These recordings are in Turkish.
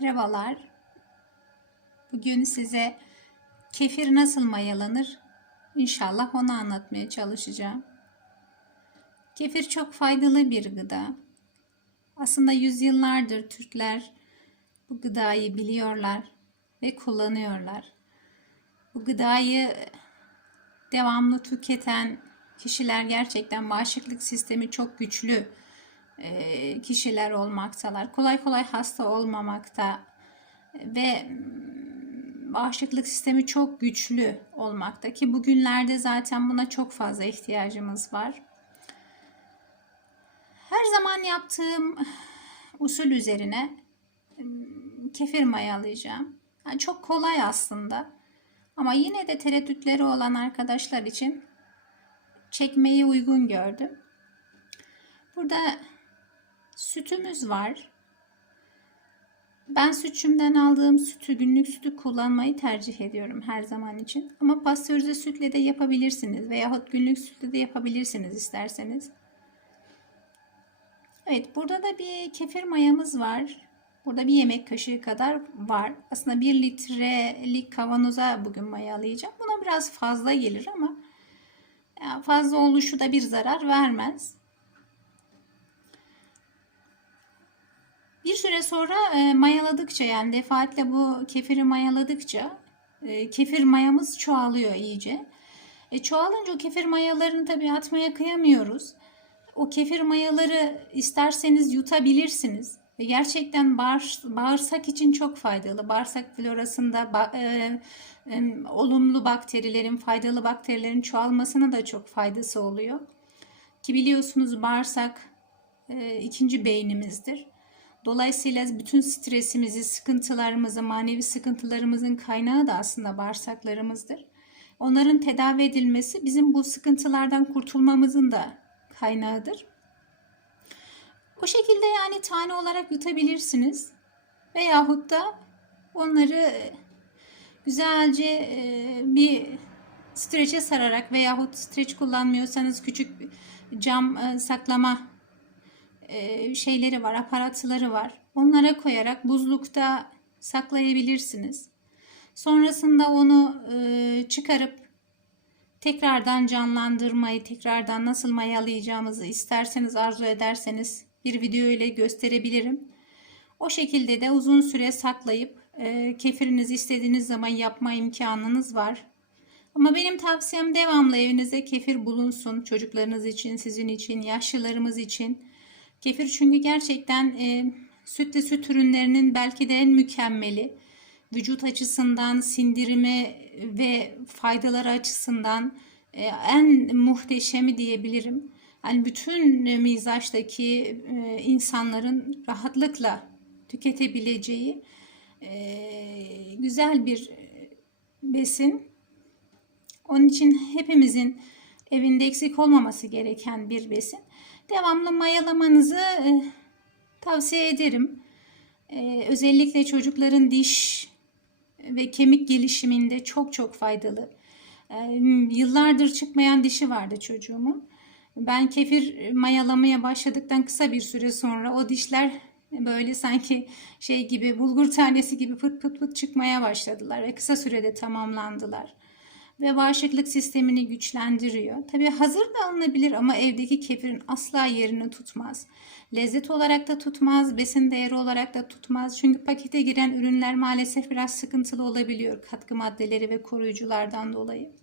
Merhabalar. Bugün size kefir nasıl mayalanır? İnşallah onu anlatmaya çalışacağım. Kefir çok faydalı bir gıda. Aslında yüzyıllardır Türkler bu gıdayı biliyorlar ve kullanıyorlar. Bu gıdayı devamlı tüketen kişiler gerçekten bağışıklık sistemi çok güçlü e, kişiler olmaktalar. Kolay kolay hasta olmamakta ve mm, bağışıklık sistemi çok güçlü olmakta ki bugünlerde zaten buna çok fazla ihtiyacımız var. Her zaman yaptığım usul üzerine mm, kefir mayalayacağım. Yani çok kolay aslında. Ama yine de tereddütleri olan arkadaşlar için çekmeyi uygun gördüm. Burada sütümüz var. Ben sütçümden aldığım sütü, günlük sütü kullanmayı tercih ediyorum her zaman için. Ama pastörize sütle de yapabilirsiniz veyahut günlük sütle de yapabilirsiniz isterseniz. Evet, burada da bir kefir mayamız var. Burada bir yemek kaşığı kadar var. Aslında bir litrelik kavanoza bugün mayalayacağım. Buna biraz fazla gelir ama fazla oluşu da bir zarar vermez. Bir süre sonra e, mayaladıkça yani defaatle bu kefiri mayaladıkça e, kefir mayamız çoğalıyor iyice. E, çoğalınca o kefir mayalarını tabii atmaya kıyamıyoruz. O kefir mayaları isterseniz yutabilirsiniz. Ve gerçekten bağır, bağırsak için çok faydalı. Bağırsak florasında e, e, olumlu bakterilerin, faydalı bakterilerin çoğalmasına da çok faydası oluyor. Ki biliyorsunuz bağırsak e, ikinci beynimizdir. Dolayısıyla bütün stresimizi, sıkıntılarımızı, manevi sıkıntılarımızın kaynağı da aslında bağırsaklarımızdır. Onların tedavi edilmesi bizim bu sıkıntılardan kurtulmamızın da kaynağıdır. Bu şekilde yani tane olarak yutabilirsiniz. Veyahut da onları güzelce bir streçe sararak veyahut streç kullanmıyorsanız küçük cam saklama şeyleri var, aparatları var. Onlara koyarak buzlukta saklayabilirsiniz. Sonrasında onu çıkarıp tekrardan canlandırmayı, tekrardan nasıl mayalayacağımızı isterseniz, arzu ederseniz bir video ile gösterebilirim. O şekilde de uzun süre saklayıp e, kefirinizi istediğiniz zaman yapma imkanınız var. Ama benim tavsiyem devamlı evinize kefir bulunsun. Çocuklarınız için, sizin için, yaşlılarımız için. Kefir çünkü gerçekten e, sütle süt ürünlerinin belki de en mükemmeli. Vücut açısından, sindirimi ve faydaları açısından e, en muhteşemi diyebilirim. Yani bütün mizaçtaki e, insanların rahatlıkla tüketebileceği e, güzel bir besin. Onun için hepimizin evinde eksik olmaması gereken bir besin. Devamlı mayalamanızı e, tavsiye ederim. Özellikle çocukların diş ve kemik gelişiminde çok çok faydalı. Yıllardır çıkmayan dişi vardı çocuğumun. Ben kefir mayalamaya başladıktan kısa bir süre sonra o dişler böyle sanki şey gibi bulgur tanesi gibi pıt pıt pıt çıkmaya başladılar ve kısa sürede tamamlandılar ve bağışıklık sistemini güçlendiriyor. Tabi hazır da alınabilir ama evdeki kefirin asla yerini tutmaz. Lezzet olarak da tutmaz, besin değeri olarak da tutmaz. Çünkü pakete giren ürünler maalesef biraz sıkıntılı olabiliyor katkı maddeleri ve koruyuculardan dolayı.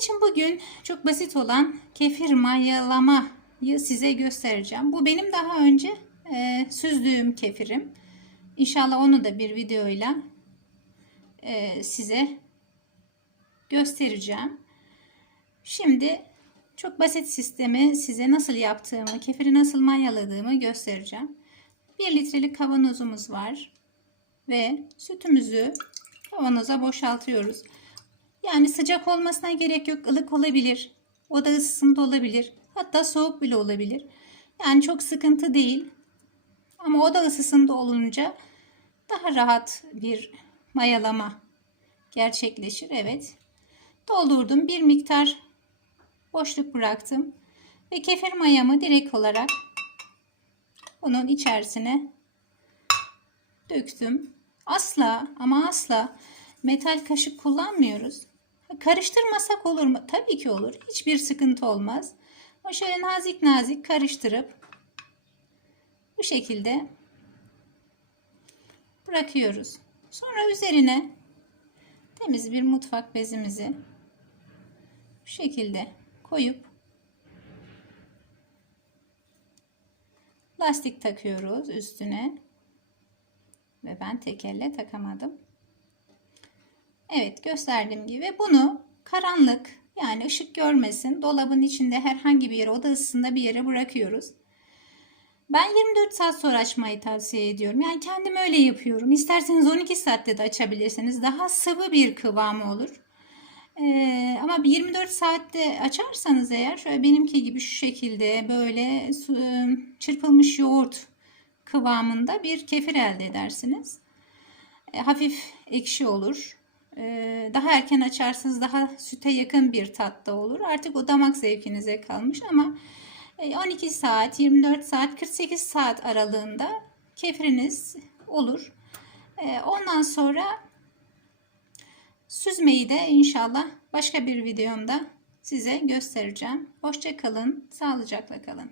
İçin bugün çok basit olan kefir mayalamayı size göstereceğim. Bu benim daha önce e, süzdüğüm kefirim. İnşallah onu da bir videoyla e, size göstereceğim. Şimdi çok basit sistemi size nasıl yaptığımı, kefiri nasıl mayaladığımı göstereceğim. 1 litrelik kavanozumuz var ve sütümüzü kavanoza boşaltıyoruz. Yani sıcak olmasına gerek yok, ılık olabilir, oda ısısında olabilir, hatta soğuk bile olabilir. Yani çok sıkıntı değil. Ama oda ısısında olunca daha rahat bir mayalama gerçekleşir. Evet doldurdum. Bir miktar boşluk bıraktım. Ve kefir mayamı direkt olarak bunun içerisine döktüm. Asla ama asla metal kaşık kullanmıyoruz. Karıştırmasak olur mu? Tabii ki olur. Hiçbir sıkıntı olmaz. Ama şöyle nazik nazik karıştırıp bu şekilde bırakıyoruz. Sonra üzerine temiz bir mutfak bezimizi bu şekilde koyup lastik takıyoruz üstüne ve ben tek elle takamadım. Evet gösterdiğim gibi bunu karanlık yani ışık görmesin dolabın içinde herhangi bir yere oda ısısında bir yere bırakıyoruz. Ben 24 saat sonra açmayı tavsiye ediyorum. Yani kendim öyle yapıyorum. İsterseniz 12 saatte de açabilirsiniz. Daha sıvı bir kıvamı olur. Ee, ama 24 saatte açarsanız eğer şöyle benimki gibi şu şekilde böyle su, çırpılmış yoğurt kıvamında bir kefir elde edersiniz. E, hafif ekşi olur. E, daha erken açarsanız daha süte yakın bir tatta olur. Artık o damak zevkinize kalmış ama 12 e, saat, 24 saat, 48 saat aralığında kefiriniz olur. E, ondan sonra süzmeyi de inşallah başka bir videomda size göstereceğim. Hoşça kalın, sağlıcakla kalın.